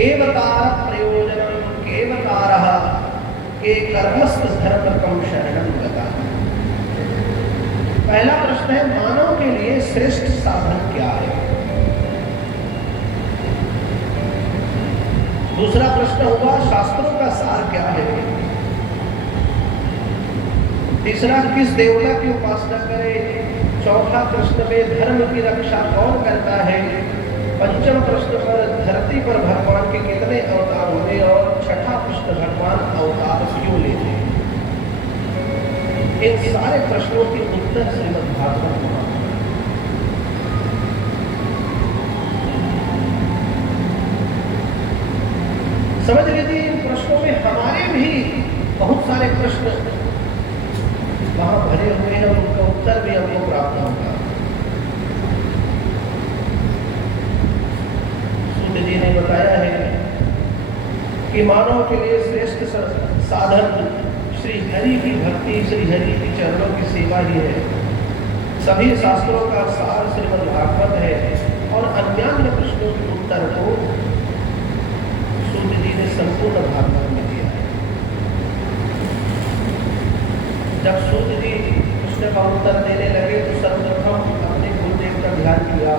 केवतार प्रयोजनम केवतारः के कर्मस्थ धर्मकम शरणं गतः। पहला प्रश्न है, मानव के लिए श्रेष्ठ साधन क्या है? दूसरा प्रश्न होगा, शास्त्रों का सार क्या है? तीसरा, किस देवता की उपासना करें? चौथा प्रश्न में धर्म की रक्षा कौन करता है? पंचम प्रश्न पर धरती पर भगवान के कितने अवतार हुए? और छठा प्रश्न, भगवान अवतार क्यों लेते हैं? इन सारे प्रश्नों के उत्तर श्रीमद् भागवत में समझ लीजिए। इन प्रश्नों में हमारे भी बहुत सारे प्रश्न वहां भरे हुए हैं, उनका उत्तर भी हमको प्राप्त होगा। सूत जी ने बताया है कि मानव के लिए श्रेष्ठ साधन श्री हरि की भक्ति, श्री हरि के चरणों की सेवा ही है। सभी शास्त्रों का सार श्रीमद् भागवत है और अन्य प्रश्नों के उत्तर को सूत जी ने संपूर्ण भागवत में दिया है। जब सूत जी प्रश्न का उत्तर देने लगे तो सर्वप्रथम अपने गुरुदेव का ध्यान किया।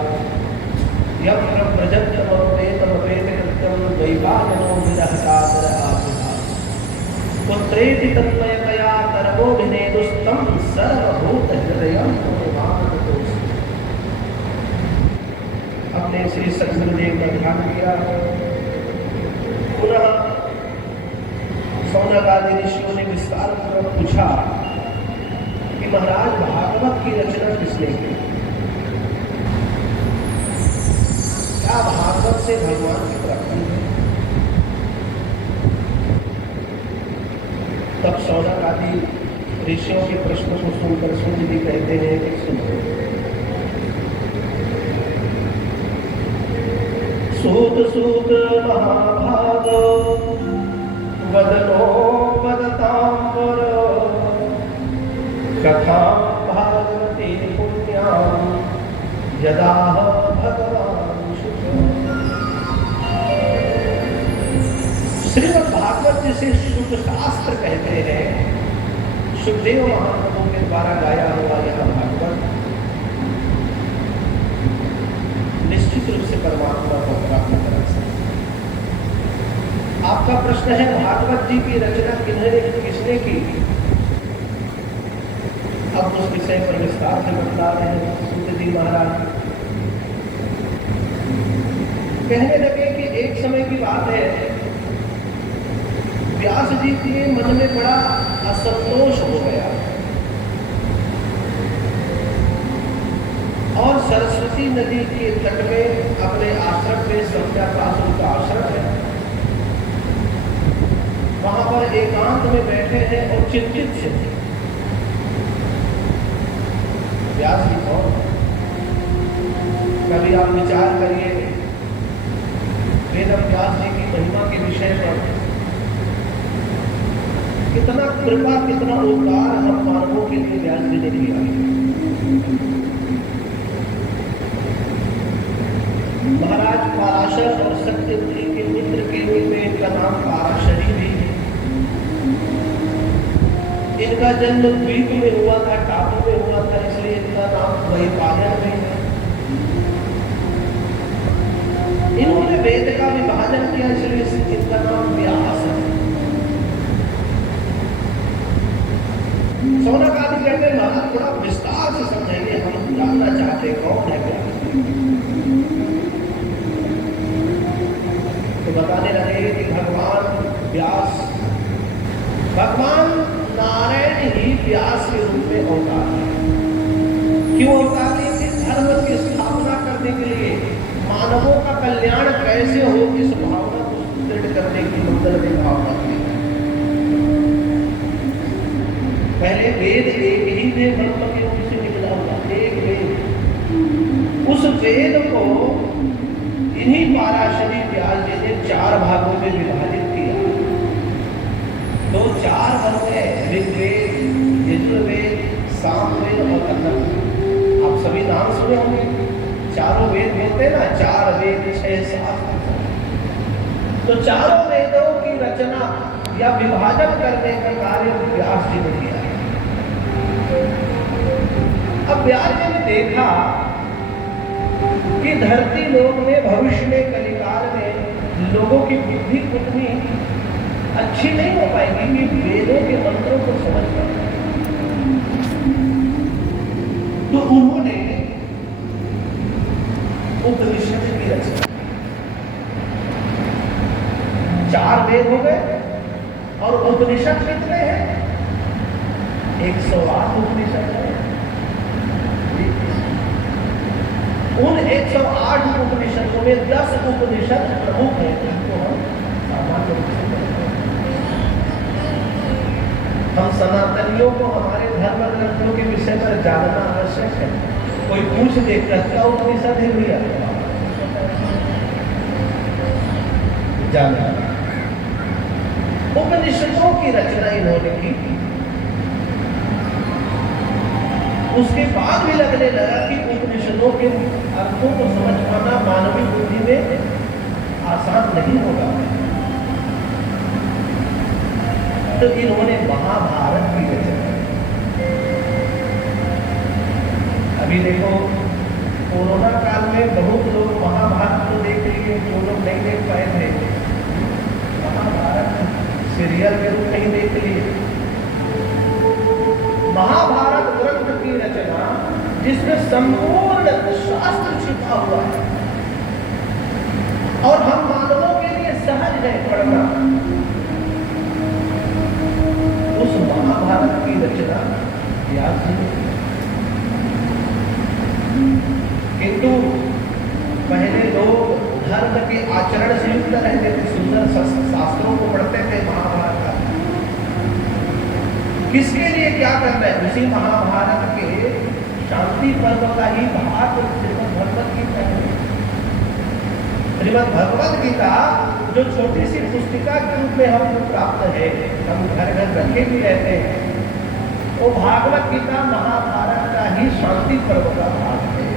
यम प्रजंतम वेदम वेदकृत्यम वैवाहनो विदहकादर पुत्रेति तन्मयतया कर्मोभिनेदुस्तं सर्वभूत हृदयं तमेवानतोऽस्मि। अपने श्री सद्गुरुदेव का ध्यान किया। पुनः सौनक आदि ऋषियों ने विस्तार पूर्वक पूछा कि महाराज, भागवत की रचना किसने की? क्या भागवत से भगवान की प्राप्ति है? तब सौनक आदि ऋषियों के प्रश्नों को सुनकर सूत जी कहते हैं कि सुनो। सूत महाभागो वदनो वदतांबर कथां भागवते पुण्यां यदा भगवान शुक। श्रीमद् भागवत जिसे शुक शास्त्र कहते हैं, सुखदेव महाप्रभु के द्वारा गाया हुआ यह भागवत निश्चित रूप से परमात्मा को प्राप्त करा सकता। आपका प्रश्न है, भागवत जी की रचना किसने की? अब उस विषय पर विस्तार से बता रहे हैं सूत जी महाराज। कहने लगे कि एक समय की बात है, व्यास जी के मन में बड़ा असंतोष हो गया और सरस्वती नदी के तट में अपने आश्रम में, संध्याकाश उनका आश्रम है, वहां पर एकांत में बैठे हैं और चिंतित थे। व्यास जी कौन? कभी आप विचार करिए वेद व्यास जी की महिमा के विषय पर। कितना कृपा, कितना उपकार हम मानवों के लिए व्यास जी ने किया। महाराज पराशर और सत्यवती के मित्र के रूप में इनका नाम पराशरी भी है। इनका जन्म द्वीप में हुआ था, टापू में हुआ था, इसलिए इनका नाम वैपायन भी है। इन्होंने वेद का विभाजन किया, इसलिए इनका नाम व्यास है। सौनक आदि कहते हैं, महाराज थोड़ा विस्तार से समझाइए, हम जानना चाहते कौन है व्यास। तो बताने लगे कि भगवान नारायण ही व्यास के रूप में अवतार है। क्यों अवतार है? कि धर्म की स्थापना करने के लिए, मानवों का कल्याण कैसे हो इस भावना को सुदृढ़ करने की मंगल में भावना की। पहले वेद एक ही थे, ब्रह्मज्ञों से निकला हुआ एक वेद। उस वेद को इन्हीं पराशरी व्यास जी ने 4 भागों में विभाजित किया। तो 4 वर्ग है, ऋग्वेद, यजुर्वेद, सामवेद और अथर्ववेद। आप सभी नाम सुने होंगे, चारों वेद बोलते हैं ना, 4 वेद 6 शास्त्र। तो चारों वेदों की रचना या विभाजन करने का कार्य व्यास जी ने किया। अब व्यास जी ने देखा कि धरती लोक में भविष्य में कलिकाल में लोगों की बुद्धि उतनी अच्छी नहीं हो पाएगी कि वेदों के मंत्रों को समझ पाए। तो उन्होंने उपनिषद की रचना, 4 वेद हो गए और उपनिषद कितने हैं? 108 उपनिषद है। उन 108 उपनिषदों में 10 उपनिषद प्रमुख हैं, जिनको हम सामान्य रूप से कहते हैं। हम सनातनियों को हमारे धर्म ग्रंथों के विषय पर जानना आवश्यक है। कोई पूछ दे क्या उपनिषद है भैया, जानना। उपनिषदों की रचना इन्होंने की। उसके बाद भी लगने लगा कि उपनिषदों के अर्थों को समझ पाना मानवीय बुद्धि में आसान नहीं होगा। तो इन्होंने महाभारत की रचना। अभी देखो कोरोना काल में बहुत लोग महाभारत को देख लिए, जो लोग नहीं देख पाए थे महाभारत सीरियल में तो नहीं देख लिए। महाभारत ग्रंथ की रचना जिसमें संपूर्ण शास्त्र छिपा हुआ है और हम मानवों के लिए सहज है पढ़ना, उस महाभारत की रचना व्यास जी ने की। किंतु पहले लोग धर्म के आचरण से युक्त रहते थे, सुंदर शास्त्रों को पढ़ते थे। महाभारत किसके लिए क्या करना है? उसी महाभारत के शांति पर्व का ही भाग श्रीमद् भगवत गीता है। श्रीमद् भगवत गीता जो छोटी सी पुस्तिका के रूप में हमको प्राप्त है, हम घर घर रखे भी रहते हैं, वो भागवत गीता महाभारत का ही शांति पर्व का भाग है।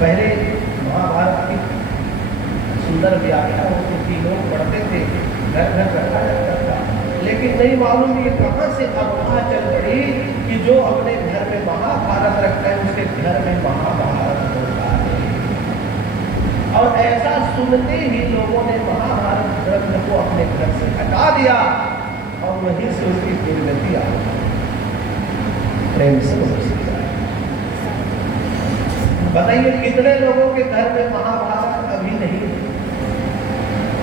पहले महाभारत की सुंदर व्याख्या होती थी, लोग पढ़ते थे, घर घर रखा जाता था। लेकिन नहीं मालूम ये कहां से अफवाह चल पड़ी कि जो अपने घर में महाभारत रखता है उसके घर में महाभारत होता है। और ऐसा सुनते ही लोगों ने महाभारत ग्रंथ को अपने घर से हटा दिया और वहीं से उसकी दुर्गति आ गई। प्रेम से बताइए कितने लोगों के घर में महाभारत अभी नहीं है?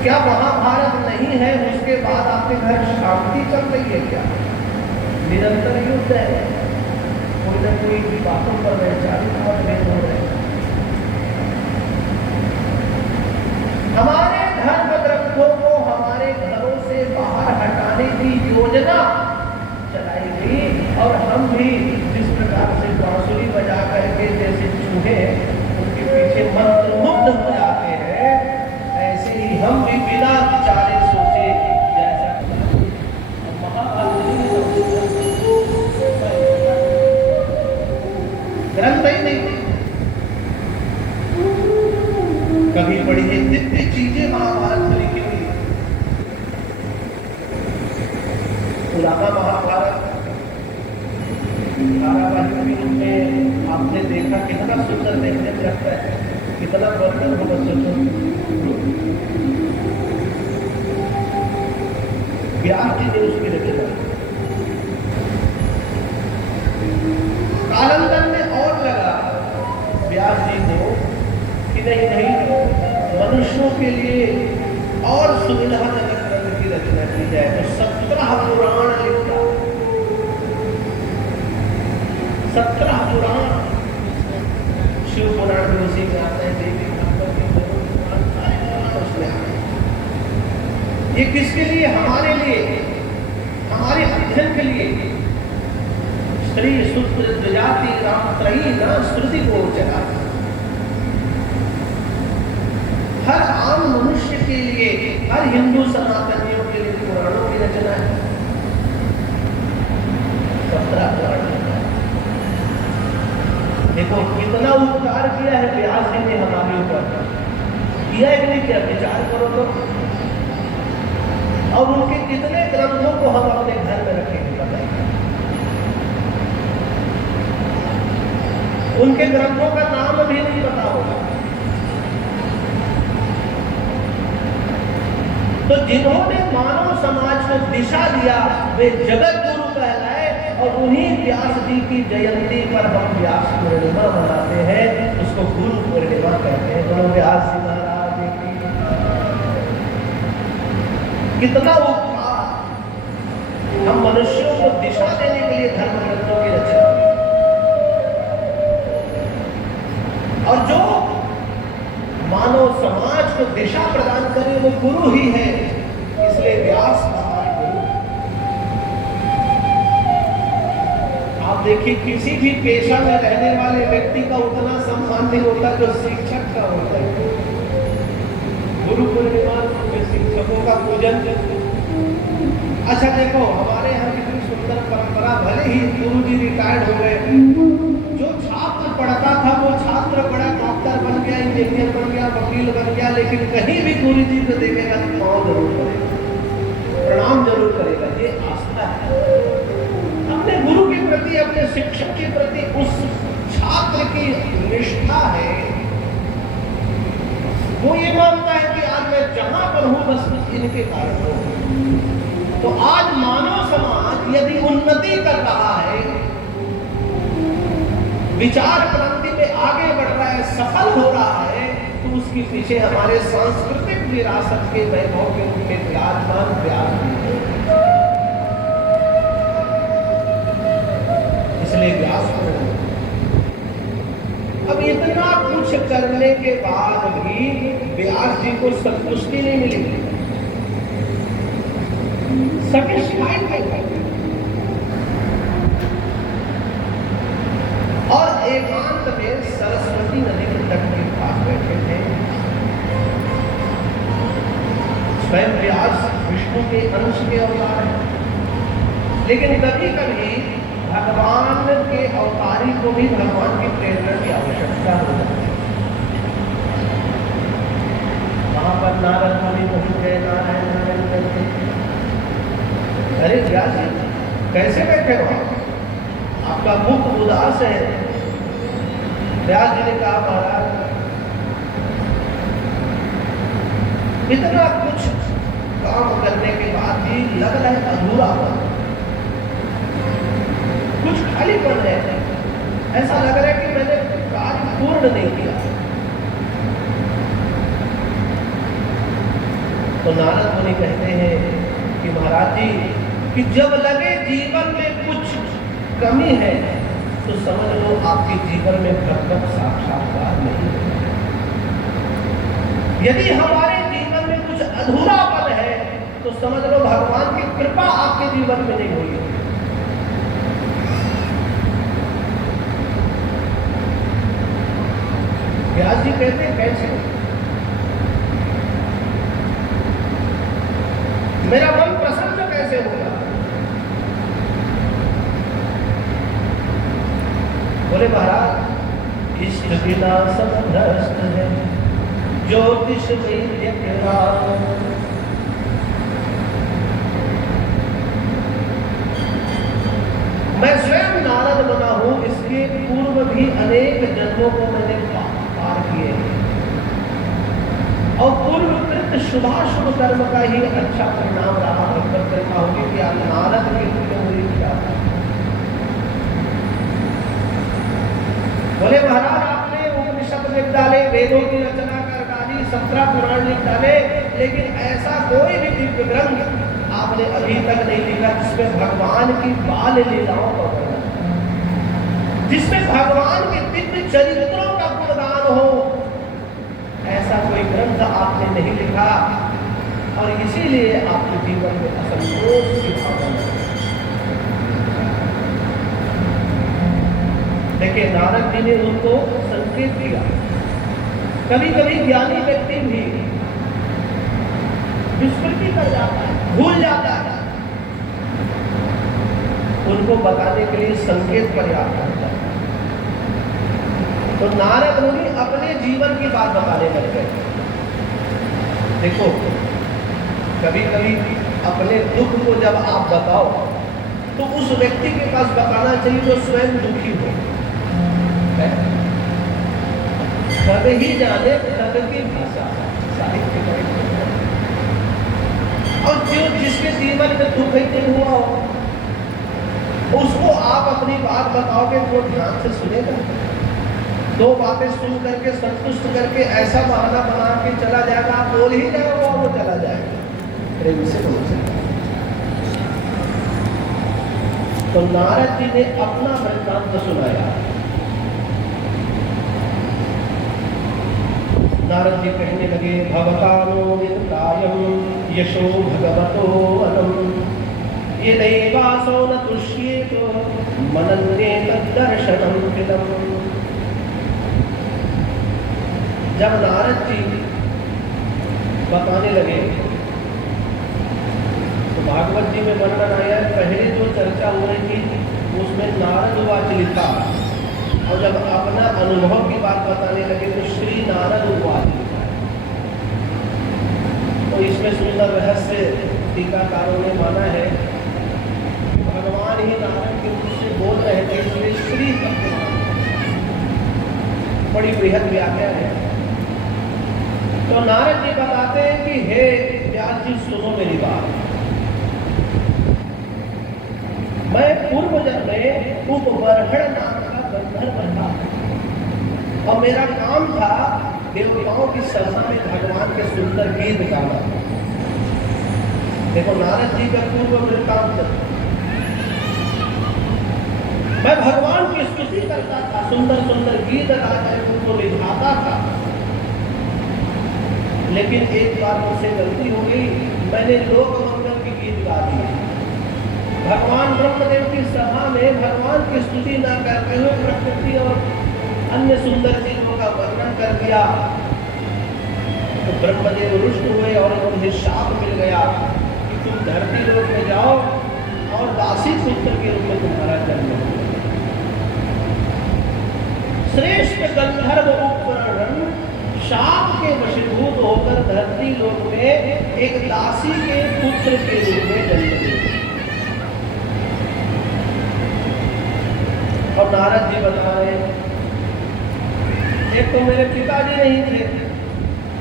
क्या महाभारत नहीं है उसके बाद आपके घर शांति चल रही है क्या? निरंतर युद्ध है, कोई न कोई बातों पर वैचारिक मतभेद हो रहे हैं। हमारे धर्म ग्रंथों को हमारे घरों से बाहर हटाने की योजना चलाई गई और हम भी जिस प्रकार से बांसुरी बजा करके जैसे चूहे उनके पीछे मंत्रमुग्ध हो जाते हैं, ऐसे ही हम भी बिना विचारे सोचे जैसा ग्रंथ ही नहीं कभी पढ़ी है दिव्य चीजें महाभारत में लिखी हुई। पुराना महाभारत धारावाहिक में आपने देखा कितना सुंदर देखने में लगता है, कितना वर्णन होगा सोचो। व्यास जी ने उसकी रचना कालांतर में और लगा व्यास जी को कि नहीं मनुष्यों के लिए और सुविधाजनक ग्रंथ की रचना की जाए। तो 17 पुराण लिखा, 17 पुराण, शिव पुराण भी उसी में आते हैं, देवी ये किसके लिए? हमारे लिए, हमारे अध्ययन के लिए। स्त्री सूत्र जाति राम त्रयी न श्रुति को चला। हर आम मनुष्य के लिए, हर हिंदू सनातनियों के लिए पुराणों की रचना है। 17 पुराण देखो कितना उपकार किया है व्यास जी ने हमारे ऊपर, किया है कि नहीं किया? विचार करो तो। और उनके कितने ग्रंथों को हम अपने घर में रखेंगे बताइए? उनके ग्रंथों का नाम भी नहीं पता होगा। तो जिन्होंने मानव समाज को दिशा दिया वे जगत गुरु कहलाए, और उन्हीं व्यास जी की जयंती पर हम व्यास पूर्णिमा मनाते हैं, उसको गुरु पूर्णिमा कहते हैं। बोलो व्यास जी महाराज की। कितना उपकार, हम मनुष्यों को दिशा देने के लिए धर्म ग्रंथों की रचना, और जो मानव समाज को दिशा प्रदान करे वो गुरु ही है, इसलिए व्यास महान गुरु। आप देखिए किसी भी पेशा में रहने वाले व्यक्ति का उतना सम्मान नहीं होता जो शिक्षक का होता है। गुरु पूर्णिमा में शिक्षकों का पूजन। अच्छा देखो हमारे यहाँ कितनी सुंदर परंपरा, भले ही गुरु जी रिटायर्ड हो गए, जो छात्र पढ़ता था वो छात्र बड़ा डॉक्टर बन गया, इंजीनियर बन गया, वकील बन गया, लेकिन कहीं भी गुरु जी को देखेगा तो पाँव जरूर करेगा, प्रणाम जरूर करेगा। ये आस्था है अपने गुरु के प्रति, अपने शिक्षक के प्रति, उस छात्र की निष्ठा है। वो ये मानता है कि आज मैं जहां पर हूं बस इनके कारण हूं। तो आज मानव समाज यदि उन्नति कर रहा है, विचार क्रांति में आगे बढ़ रहा है, सफल हो रहा है, तो उसके पीछे हमारे सांस्कृतिक विरासत के वैभव के रूप में विराजमान व्यास जी है। इसलिए व्यास को अब इतना कुछ करने के बाद भी व्यास जी को संतुष्टि नहीं मिली, सेटिस्फाइड नहीं। और एकांत में सरस्वती नदी के तट के पास बैठे थे। स्वयं व्यास विष्णु के अंश के अवतार हैं, लेकिन कभी कभी भगवान के अवतारी को भी भगवान की प्रेरणा की आवश्यकता हो जाती है। वहां पर नारद मुनि पहुंच गए, नारायण नारायण करके, अरे व्यास जी कैसे बैठे हो, आपका मुख उदास है। व्यास जी ने कहा महाराज इतना कुछ काम करने के बाद भी लग रहा है अधूरा हुआ, कुछ खालीपन है, ऐसा लग रहा है कि मैंने कार्य पूर्ण नहीं किया। तो नारद मुनि कहते हैं कि महाराज जी कि जब लगे जीवन में कुछ कमी है तो समझ लो आपके जीवन में भगवत साक्षात्कार नहीं है। यदि हमारे जीवन में कुछ अधूरापन है तो समझ लो भगवान की कृपा आपके जीवन में नहीं हुई। व्यास जी कहते हैं कैसे? मेरा मन प्रसन्न कैसे होगा? बोले महाराज इष्ट बिना सब भ्रष्ट है, ज्योतिष वैद्य के राम। मैं स्वयं नारद बना हूं, इसके पूर्व भी अनेक जन्मों को मैंने पार किए और पूर्वकृत शुभाशुभ कर्म का ही अच्छा परिणाम रहा। भगवत कृपा होगी कि आप नारद के रूप में मुझे क्या। बोले महाराज आपने उपनिषद लिख डाले, वेदों की रचना कर डाली, 17 पुराण लिख डाले, लेकिन ऐसा कोई भी दिव्य ग्रंथ आपने अभी तक नहीं लिखा जिसमें भगवान की बाल लीलाओं का वर्णन, जिसमें भगवान के दिव्य चरित्रों का गुणगान हो। ऐसा कोई ग्रंथ आपने नहीं लिखा और इसीलिए आपके जीवन में असंतोष की भावना है। देखिए नारद जी ने उनको संकेत दिया। कभी कभी ज्ञानी व्यक्ति भी विस्मृति कर जाता है, भूल जाता है, उनको बताने के लिए संकेत पर्याप्त होता है। तो नारद मुनि अपने जीवन की बात बताने लग गए। देखो, कभी कभी अपने दुख को जब आप बताओ तो उस व्यक्ति के पास बताना चाहिए जो स्वयं दुखी हो। खग ही जाने खग की भाषा, साहित्य में। और जो जिसके जीवन में दुख ही नहीं हुआ हो उसको आप अपनी बात बताओगे तो वो ध्यान से सुनेगा। दो बातें सुन करके संतुष्ट करके ऐसा बहाना बना के चला जाएगा, आप बोल ही जाओगे और वो चला जाएगा। प्रेम से बोल सकता। तो नारद जी ने अपना वृत्तांत सुनाया। नारद जी कहने लगे, भवतानो नित्यायं यशो भगवतो वनम ये दैवासो न तुष्येत मनन्ये तद्दर्शनं कृतम्। जब नारद जी बताने लगे तो भागवत जी में वर्णन आया है, पहले जो चर्चा हो रही थी उसमें नारद उवाच लिखा, और जब अपना अनुभव की बात बताने लगे तो श्री नारद उवाच लिखा। तो इसमें सुंदर रहस्य टीकाकारों ने माना है, भगवान ही नारद के रूप से बोल रहे थे, इसलिए श्री भगवान बड़ी बृहद व्याख्या है। तो नारद जी बताते हैं कि हे व्यास जी सुनो मेरी बात। मैं पूर्व जन्म में उपबर्हण नाम का गंधर्व था और मेरा काम था देवताओं की सभा में भगवान के सुंदर गीत गाना। देखो नारद जी का पूर्व वृत्तांत, मैं भगवान की स्तुति करता था, सुंदर सुंदर गीत गाकर उनको निभाता था। लेकिन एक बार मुझसे गलती हो गई, मैंने लोक मंगल के गीत गा दिए। भगवान ब्रह्मदेव की सभा में भगवान की स्तुति न करते हुए प्रकृति और अन्य सुंदर चीजों का वर्णन कर दिया। तो ब्रह्मदेव रुष्ट हुए और उन्हें शाप मिल गया कि तुम धरती लोक में जाओ और दासी पुत्र के रूप में तुम्हारा जन्म हो। श्रेष्ठ गंधर्व उपकरण शाप के वशीभूत होकर धरती लोक में एक दासी के पुत्र के रूप में जन्म लिया। और नारद जी बता रहे, एक तो मेरे पिताजी नहीं थे,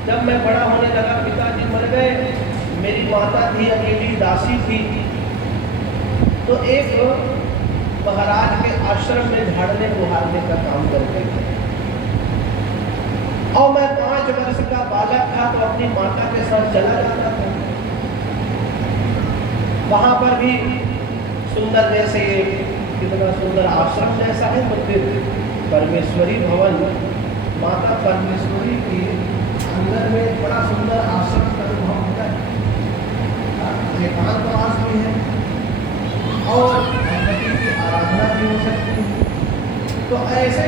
जब मैं बड़ा होने लगा पिताजी मर गए, मेरी माता थी अकेली दासी थी। तो एक महाराज के आश्रम में झाड़ने बुहारने का काम करते थे और मैं 5 वर्ष का बालक था तो अपनी माता के साथ चला जाता था। वहां पर भी सुंदर, जैसे कितना सुंदर आश्रम जैसा है मंदिर, परमेश्वरी भवन, माता परमेश्वरी की अंदर में बड़ा सुंदर आश्रम का अनुभव होता है। एकांतवास भी है और भगवती की आराधना भी हो सकती है। तो ऐसे